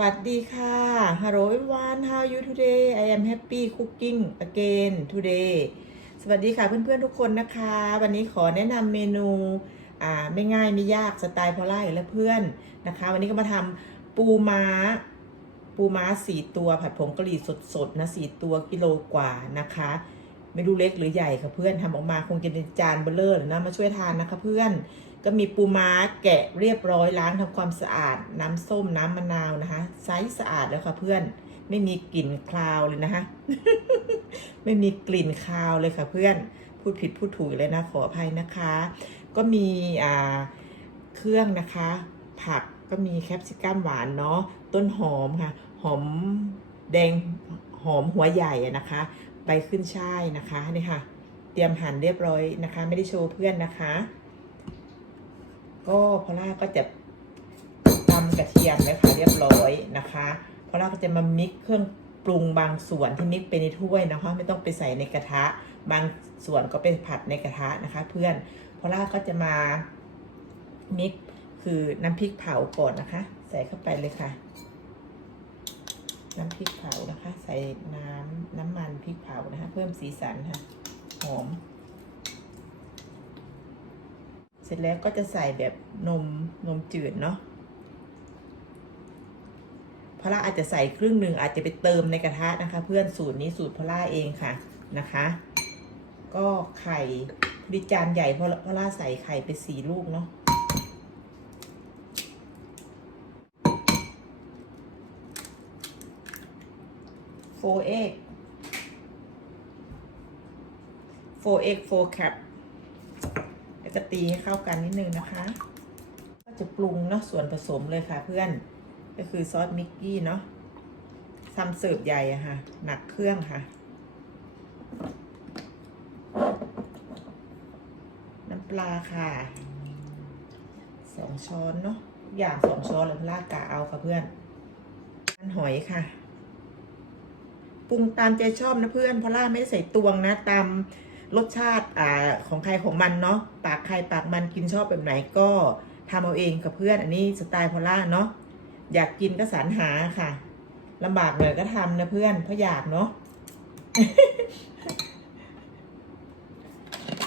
วัสดีค่ะ Hello everyone how you today I am happy cooking again today สวัสดีค่ะเพื่อนๆทุกคนนะคะ วันนี้ขอแนะนำเมนูอ่าไม่ง่ายไม่ยากสไตล์พอล่าและเพื่อนนะคะ วันนี้ก็มาทำปูม้า ปูม้าสี่ตัวผัดผงกะหรี่สดๆนะสี่ตัวกิโลกว่านะคะ ไม่รู้เล็กหรือใหญ่ค่ะเพื่อนทำออกมาคงจะเป็นจานเบลเลอร์นะมาช่วยทานนะคะเพื่อน ก็มีปูม้าแกะเรียบร้อยล้างทำความสะอาด น้ำส้มน้ำมะนาวนะคะไซส์สะอาดแล้วค่ะเพื่อนไม่มีกลิ่นคลาวเลยนะคะไม่มีกลิ่นคาวเลยค่ะเพื่อนพูดผิดพูดถูกเลยนะขออภัยนะคะ ก็มีอ่าเครื่องนะคะ ผักก็มีแคปซิกัมหวานเนาะต้นหอมค่ะ หอมแดงหอมหัวใหญ่นะคะใบขึ้นช่ายนะคะนี่ค่ะ เตรียมหั่นเรียบร้อยนะคะ ไม่ได้โชว์เพื่อนนะคะ ก็พอล่าก็จะตำกระเทียมไว้ค่ะเรียบร้อยนะคะพอล่าก็จะมามิกเครื่องปรุงบางส่วนที่มิกไปในถ้วยนะคะ ไม่ต้องไปใส่ในกระทะ บางส่วนก็ไปผัดในกระทะนะคะ เพื่อนพอล่าก็จะมามิกคือน้ำพริกเผาก่อนนะคะ ใส่เข้าไปเลยค่ะ น้ำพริกเผานะคะ ใส่น้ำน้ำมันพริกเผานะคะ เพิ่มสีสันค่ะหอม เสร็จแล้วก็จะใส่แบบนมนมจืดเนาะพอล่าอาจจะใส่ครึ่งหนึ่งอาจจะไปเติมในกระทะนะคะ เพื่อนสูตรนี้สูตรพอล่าเองค่ะนะคะ ก็ไข่ดิจานใหญ่พอพล่าใส่ไข่ไปสี่ลูกเนาะโฟเอ็กโฟเอ็กโฟแคป ก็ตีให้เข้ากันนิดนึงนะคะ ก็จะปรุงเนาะส่วนผสมเลยค่ะเพื่อน ก็คือซอสมิกกี้เนาะทำเสิร์ฟใหญ่อะค่ะ หนักเครื่องค่ะ น้ำปลาค่ะสองช้อนเนาะทุกอย่างสองช้อนเลยลากกะเอาค่ะเพื่อนน้ำหอยค่ะปรุงตามใจชอบนะเพื่อนเพราะล่าไม่ได้ใส่ตวงนะตาม รสชาติอ่าของใครของมันเนาะปากใครปากมันกินชอบแบบไหนก็ทำเอาเองกับเพื่อนอันนี้สไตล์พอล่าเนาะอยากกินก็สรรหาค่ะลำบากหน่อยก็ทำนะเพื่อนเพราะอยากเนาะ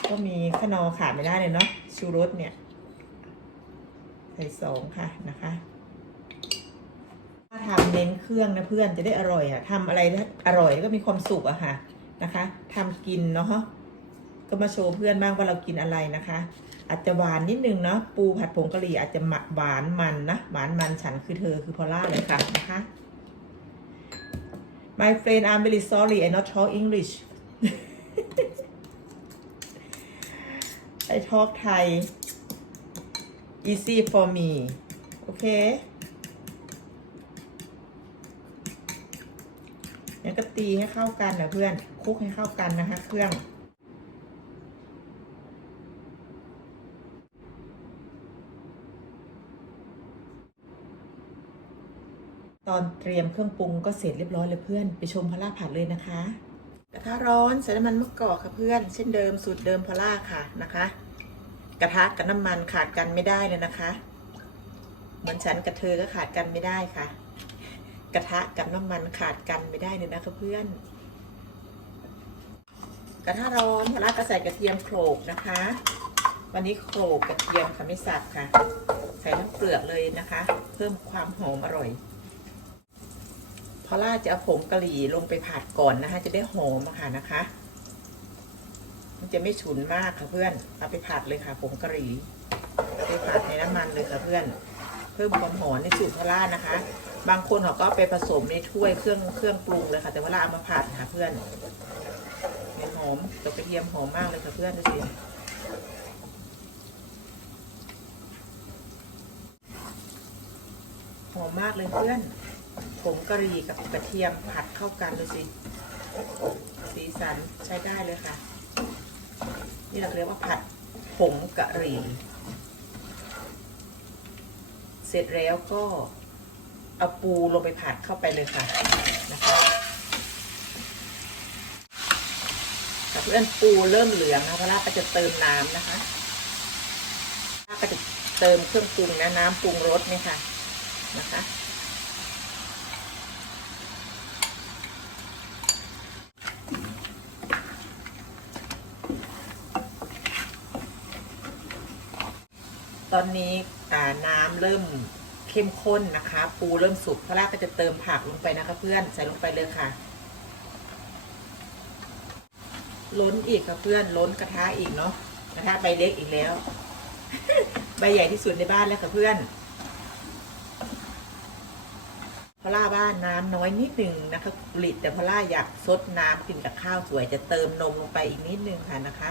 ก็มีขนอขาดไม่ได้เลยเนาะชูรสเนี่ย ใส่สองค่ะนะคะถ้าทำเน้นเครื่องนะเพื่อนจะได้อร่อยอะทำอะไรอร่อยแล้วก็มีความสุขอะค่ะนะคะทำกินเนาะ ก็มาโชว์เพื่อนบ้างว่าเรากินอะไรนะคะ อาจจะหวานนิดนึงเนาะปูผัดผงกะหรี่อาจจะหมักหวานมันนะหวานมันฉันคือเธอคือพอล่าเลยค่ะนะคะ My friend I'm very sorry I not talk English I talk Thai easy for me โอเคแล้วก็ตีให้เข้ากันนะเพื่อนคลุกให้เข้ากันนะคะ เครื่อง ต อนเตรียมเครื่องปรุงก็เสร็จเรียบร้อยเลยเพื่อน ไปชมพอล่าผัดเลยนะคะกระทะร้อนใส่น้ำมันมะกอกค่ะเพื่อน เช่นเดิมสูตรเดิมพอล่าค่ะนะคะ กระทะกับน้ำมันขาดกันไม่ได้เลยนะคะ เหมือนฉันกับเธอก็ขาดกันไม่ได้ค่ะ กระทะกับน้ำมันขาดกันไม่ได้เลยนะคะเพื่อน กระทะร้อนพอล่าก็ใส่กระเทียมโขลกนะคะ วันนี้โขลกกระเทียมค่ะไม่สับค่ะ ใส่ทั้งเปลือกเลยนะคะ เพิ่มความหอมอร่อย อล่าจะเอาผงกะหรี่ลงไปผัดก่อนนะคะ จะได้หอมค่ะนะคะ มันจะไม่ฉุนมากค่ะเพื่อน เอาไปผัดเลยค่ะผงกะหรี่ไปผัดในน้ำมันเลยค่ะเพื่อน เพิ่มความหอมในสูตรพอล่านะคะ บางคนเขาก็ไปผสมในถ้วยเครื่องเครื่องปรุงเลยค่ะ แต่ว่าเราเอามาผัดค่ะเพื่อนเห็นหอมตกกระเทียมหอมมากเลยค่ะเพื่อนดูสิหอมมากเลยเพื่อน ผงกะหรี่กับกระเทียมผัดเข้ากันดูสิสีสันใช้ได้เลยค่ะ นี่เราเรียกว่าผัดผงกะหรี่ เสร็จแล้วก็เอาปูลงไปผัดเข้าไปเลยค่ะนะคะเพื่อนปูเริ่มเหลืองนะเพราะว่าจะเติมน้ำนะคะก็จะเติมเครื่องปรุงนะน้ำปรุงรสเนี่ยค่ะนะคะ ตอนนี้อ่น้ำเริ่มเข้มข้นนะคะ ปูเริ่มสุกพระราก็จะเติมผักลงไปนะคะ เพื่อนใส่ลงไปเลยค่ะ ล้นอีกค่ะเพื่อนล้นกระทะอีกเนาะกระทะใบเล็กอีกแล้ว ใบใหญ่ที่สุดในบ้านแล้วค่ะเพื่อนพล่าบ้านน้ำน้อยนิดหนึ่งนะคะกลิดแต่พล่าอยากซดน้ำกินกับข้าวสวยจะเติมนมลงไปอีกนิดนึงค่ะนะคะ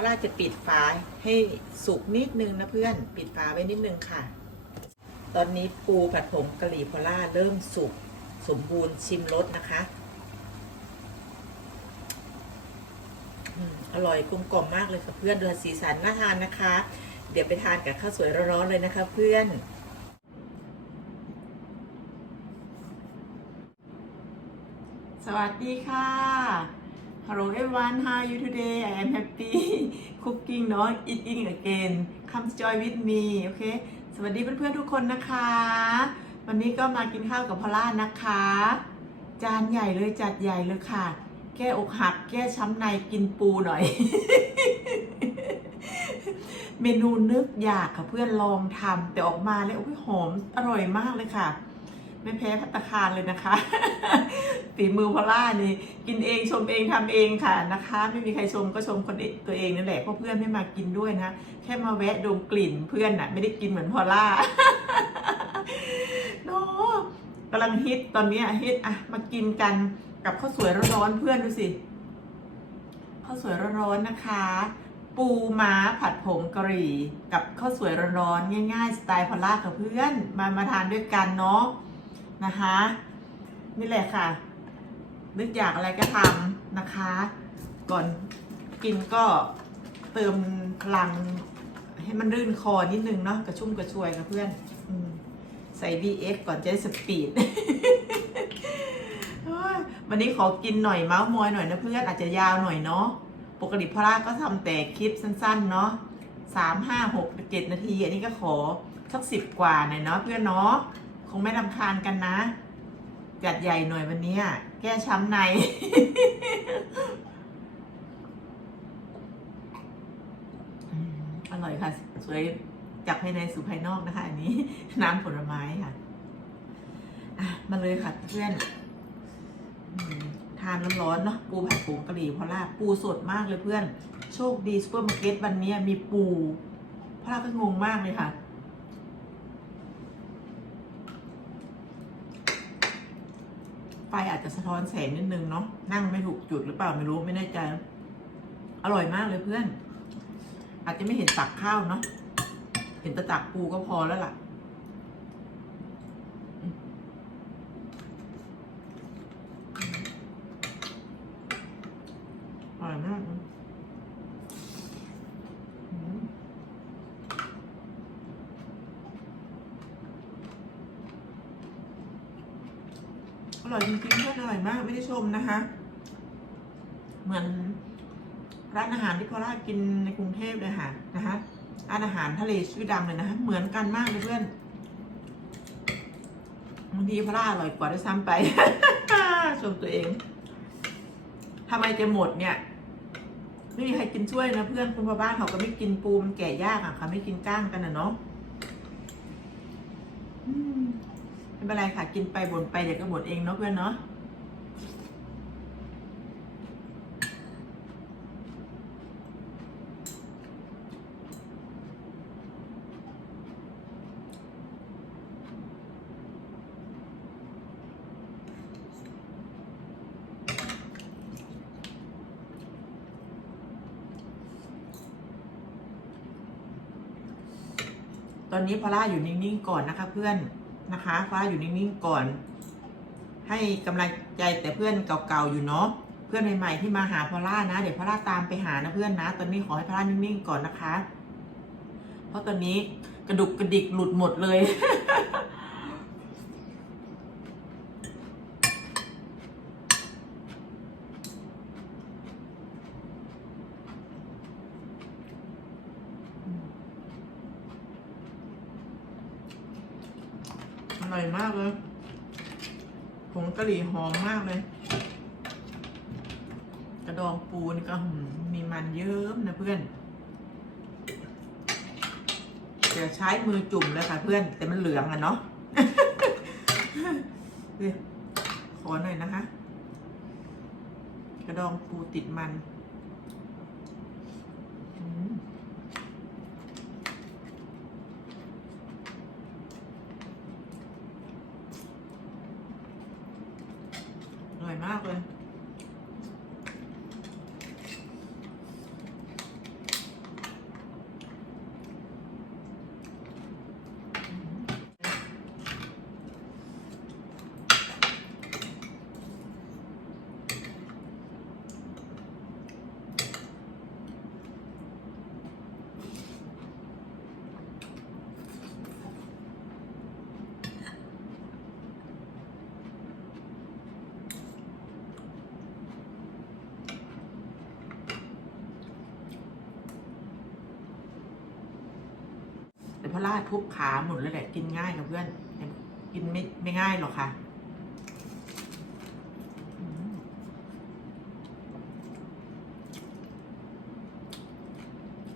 พอล่าจะปิดฝาให้สุกนิดนึงนะเพื่อน ปิดฝาไว้นิดนึงค่ะ ตอนนี้ปูผัดผงกะหรี่พอล่าเริ่มสุกสมบูรณ์ชิมรสนะคะอืมอร่อยกลมกล่อมมากเลยค่ะเพื่อนดูสีสันน่าทานนะคะ เดี๋ยวไปทานกับข้าวสวยร้อนๆเลยนะคะ เพื่อนสวัสดีค่ะ Hello everyone how are you today I am happy cooking เนาะ eating again come join with me โอเค สวัสดีเพื่อนๆทุกคนนะคะ วันนี้ก็มากินข้าวกับพอลล่านะคะ จานใหญ่เลยจัดใหญ่เลยค่ะ แก้อกหัก แก้ช้ำในกินปูหน่อย เมนูนึกอยากค่ะเพื่อนลองทำแต่ออกมาแล้วโอ้ยหอมอร่อยมากเลยค่ะ ไม่แพ้พัตคารเลยนะคะฝีมือพอล่านี่กินเองชมเองทำเองค่ะนะคะ ไม่มีใครชมก็ชมคนตัวเองนั่นแหละเพราะเพื่อนไม่มากินด้วยนะ แค่มาแวะดมกลิ่นเพื่อนน่ะ ไม่ได้กินเหมือนพอล่าเนาะกำลังฮิตตอนนี้ฮิตอะมากินกันกับข้าวสวยร้อนๆเพื่อนดูสิข้าวสวยร้อนๆนะคะ ปูม้าผัดผงกะหรี่ กับข้าวสวยร้อนๆง่าย ๆ สไตล์พอล่ากับเพื่อนมามาทานด้วยกันเนาะ นะคะ นี่แหละค่ะ นึกอยากอะไรก็ทำนะคะ ก่อนกินก็เติมพลัง ให้มันรื่นคอนิดนึงเนาะกระชุ่มกระชวยกับเพื่อนอใส่ VX ก่อนจะได้สปีดวันนี้ขอกินหน่อยเมาส์มอยหน่อยนะเพื่อนอาจจะยาวหน่อยเนาะปกติพระก็ทำแต่คลิปสั้น ๆ เนาะสามห้าหกเจ็ดนาที อันนี้ก็ขอสักสิบกว่าหน่อยเนาะเพื่อนเนาะ คงไม่รำคาญกันนะ จัดใหญ่หน่อยวันนี้แก้ช้ำใน อร่อยค่ะ สวยจากภายในสู่ภายนอกนะคะ อันนี้น้ำผลไม้ค่ะมาเลยค่ะเพื่อนทานร้อนๆเนาะปูผัดผงกะหรี่พอล่าปูสดมากเลยเพื่อน โชคดีซูเปอร์มาร์เก็ตวันนี้มีปูพอลาก็งงมากเลยค่ะ ฟอาจจะสะท้อนแสงนิดนึงเนาะนั่งไม่ถูกจุดหรือเปล่าไม่รู้ไม่แน่ใจ อร่อยมากเลยเพื่อน อาจจะไม่เห็นตักข้าวเนาะเห็นตะตักปูก็พอแล้วล่ะอืมอร่อยมากเลยอืมอ ร่อยจริงๆเพื่อนอร่อยมากไม่ได้ชมนะคะ เหมือนร้านอาหารที่โคราชกินในกรุงเทพเลยค่ะนะคะร้านอาหารทะเลชื่อดังเลยนะคะเหมือนกันมากเลยเพื่อนบางทีพระอร่อยกว่าด้วยซ้ำไปชมตัวเองทำไมจะหมดเนี่ยไม่มีใครกินช่วยนะเพื่อนคุณพ่อบ้านเขาก็ไม่กินปูมันแก่ยากอะเขาไม่กินก้างกันนะเนาะอืมไม่ เป็นไรค่ะ กินไปบ่นไปเดี๋ยวก็หมดเองเนาะเพื่อนเนาะตอนนี้พอล่าอยู่นิ่ง ๆ ก่อนนะคะเพื่อน นะคะ ฟ้าอยู่นิ่งๆก่อน ให้กำลังใจแต่เพื่อนเก่าๆอยู่เนาะเพื่อนใหม่ๆที่มาหาพอล่านะ เดี๋ยวพอล่าตามไปหานะเพื่อนนะ ตอนนี้ขอให้พอล่านิ่งๆก่อนนะคะ เพราะตอนนี้กระดุกกระดิกหลุดหมดเลย อร่อยมากเลยผง กะหรี่หอมมากเลย กระดองปูนี่ก็มีมันเยิ้มนะเพื่อนจะใช้มือจุ่มเลยค่ะเพื่อน แต่มันเหลืองอะเนาะขอหน่อยนะคะ กระดองปูติดมัน แต่พระราชทุบขาหมดเลยแหละกินง่ายกับเพื่อน กินไม่ไม่ง่ายหรอกค่ะ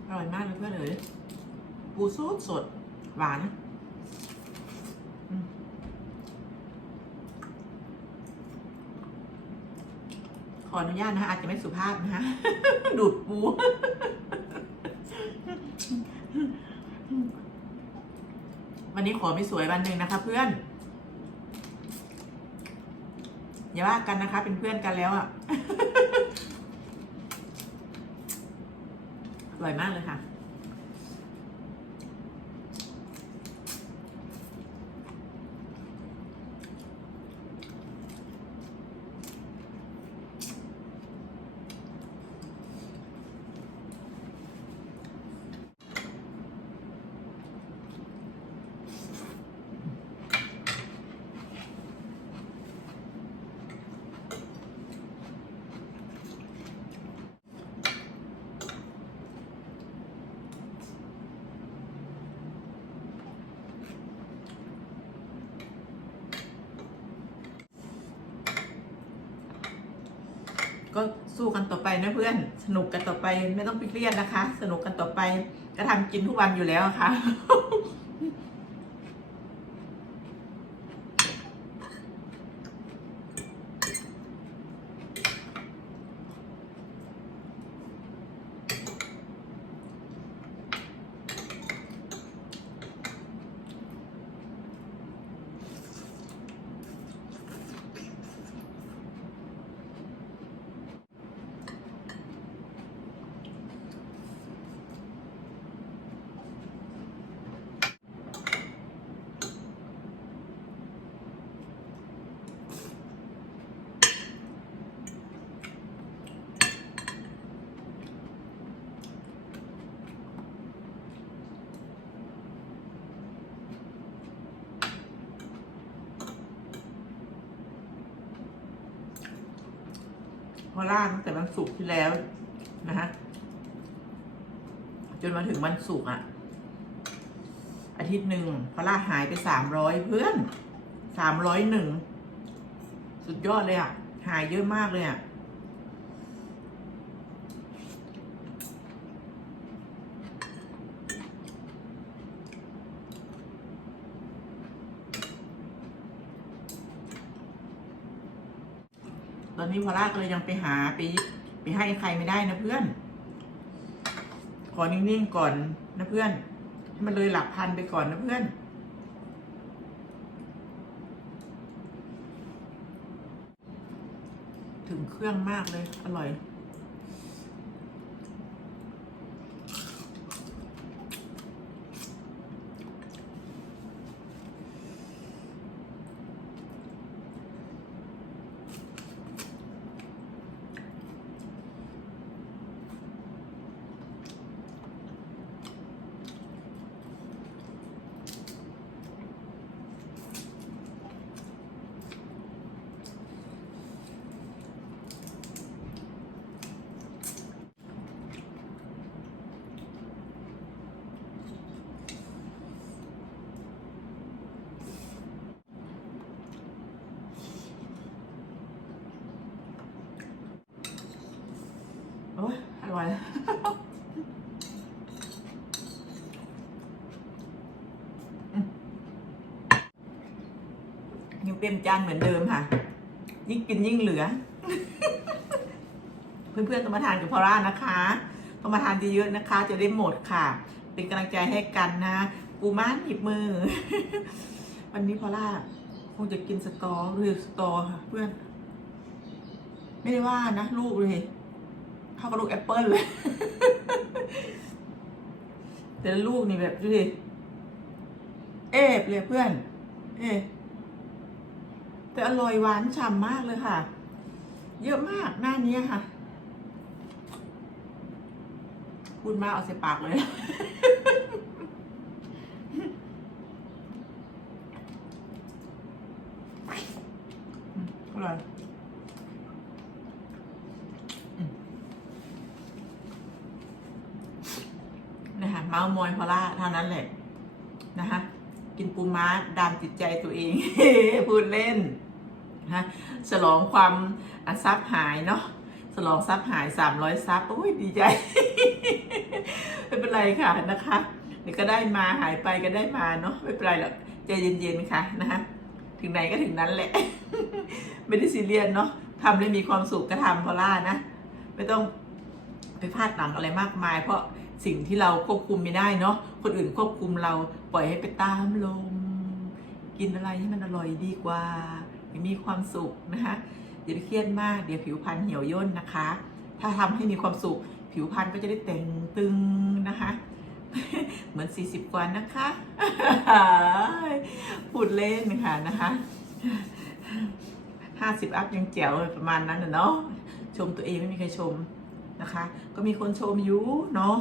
อร่อยมากเลยเพื่อนเลยปูสดสดหวานขออนุญาตนะคะอาจจะไม่สุภาพนะคะดูดปู วันนี้ขอไม่สวยวันหนึ่งนะคะ เพื่อน อย่าว่ากันนะคะ เป็นเพื่อนกันแล้วอะ่ะอร่อยมากเลยค่ะ ก็สู้กันต่อไปนะเพื่อน สนุกกันต่อไปไม่ต้องไปเครียดนะคะ สนุกกันต่อไปก็ทำกินทุกวันอยู่แล้วะค่ะ พอล่าตั้งแต่วันศุกร์ที่แล้วนะฮะจนมาถึงวันศุกร์อะอาทิตย์หนึ่งพอล่าหายไปสามร้อยเพื่อนสามร้อยหนึ่งสุดยอดเลยอะหายเยอะมากเลยอะ นี้พอล่าก็เลยยังไปหาไปไปให้ใครไม่ได้นะเพื่อน ขอนิ่งๆก่อนนะเพื่อน ให้มันเลยหลักพันไปก่อนนะเพื่อนถึงเครื่องมากเลย อร่อย เต็มจานเหมือนเดิมค่ะ ยิ่งกินยิ่งเหลือ เพื่อนๆต้องมาทานกับพอร่านะคะต้องมาทานเยอะๆนะคะ จะได้หมดค่ะ เป็นกำลังใจให้กันนะปูม้านหยิบมือ วันนี้พอล่าคงจะกินสตอหรือสตอค่ะ เพื่อน ไม่ได้ว่านะลูกเลยเท่ากับลูกแอปเปิลเลยแต่ลูกนี่แบบดูดิเอฟเลยเพื่อน เอ แต่อร่อยหวานฉ่ำมากเลยค่ะ เยอะมากหน้านี้ค่ะ พูดมากเอาใส่ปากเลย อร่อยนะคะเมาส์มอยพอล่าเท่านั้นแหละนะคะกินปูม้าดามจิตใจตัวเอง พูดเล่น นะฉลองความอะซับหายเนาะฉลองซับหายสามร้อยซับโอ้ยดีใจไม่เป็นไรค่ะนะคะเดี๋ยวก็ได้มาหายไปก็ได้มาเนาะไม่เป็นไรหรอกใจเย็นๆค่ะนะคะถึงไหนก็ถึงนั้นแหละ ไม่ได้ซีเรียสเนาะทำแล้วมีความสุขก็ทำพอล่านะไม่ต้องไปพลาดหลังอะไรมากมาย เพราะสิ่งที่เราควบคุมไม่ได้เนาะคนอื่นควบคุมเราปล่อยให้ไปตามลม กินอะไรให้มันอร่อยดีกว่า มีความสุขนะคะอย่าไปเครียดมากเดี๋ยวผิวพรรณเหี่ยวย่นนะคะ ถ้าทำให้มีความสุข ผิวพรรณก็จะได้แต่งตึงนะคะ เหมือน 40 กว่านะคะ พูดเล่นค่ะนะคะ50 อัพยังแจ๋วประมาณนั้นนะเนาะชมตัวเองไม่มีใครชมนะคะ ก็มีคนชมอยู่เนาะ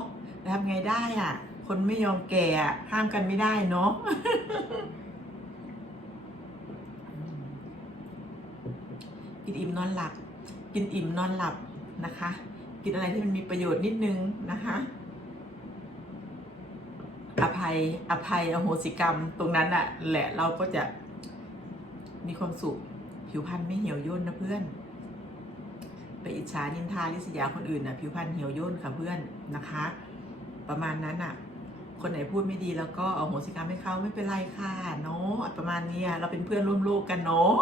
ทำไงได้อะ คนไม่ยอมแก่อะห้ามกันไม่ได้เนาะ กินอิ่มนอนหลับ กินอิ่มนอนหลับนะคะ กินอะไรที่มันมีประโยชน์นิดนึงนะคะ อภัยอภัยอโหสิกรรมตรงนั้นอะแหละเราก็จะมีความสุขผิวพรรณไม่เหี่ยวย่นนะเพื่อน ไปอิจฉานินทาลิษยาคนอื่นน่ะผิวพรรณเหี่ยวย่นค่ะเพื่อนนะคะ ประมาณนั้นอะคนไหนพูดไม่ดีแล้วก็เอาโหสิกรรมให้เขาไม่เป็นไรค่ะเนาะประมาณนี้เราเป็นเพื่อนร่วมโลกกันเนาะ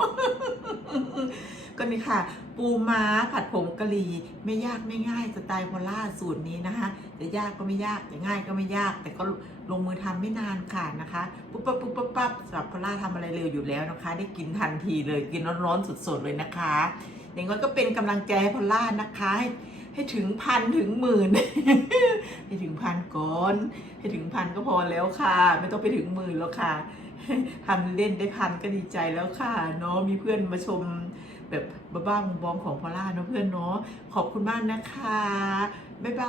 ก็นี่ค่ะ ปูม้าผัดผงกะหรี่ไม่ยากไม่ง่ายสไตล์พอล่าสูตรนี้นะคะจะยากก็ไม่ยากจะง่ายก็ไม่ยาก แต่ก็ลงมือทำไม่นานค่ะนะคะปุ๊บปั๊บปุ๊บปั๊บปั๊บสำหรับพอล่าทำอะไรเร็วอยู่แล้วนะคะ ได้กินทันทีเลยกินร้อนๆสดๆเลยนะคะ อย่างน้อยก็เป็นกำลังใจให้พอล่านะคะให้ให้ถึงพันถึงหมื่นให้ถึงพันก่อน ให้ถึงพันก็พอแล้วค่ะ ไม่ต้องไปถึงหมื่นแล้วค่ะทำเล่นได้พันก็ดีใจแล้วค่ะเนาะมีเพื่อนมาชม แบบบ้าๆบองๆของพอล่าเนาะเพื่อนเนาะขอบคุณมากนะคะ บ๊ายบาย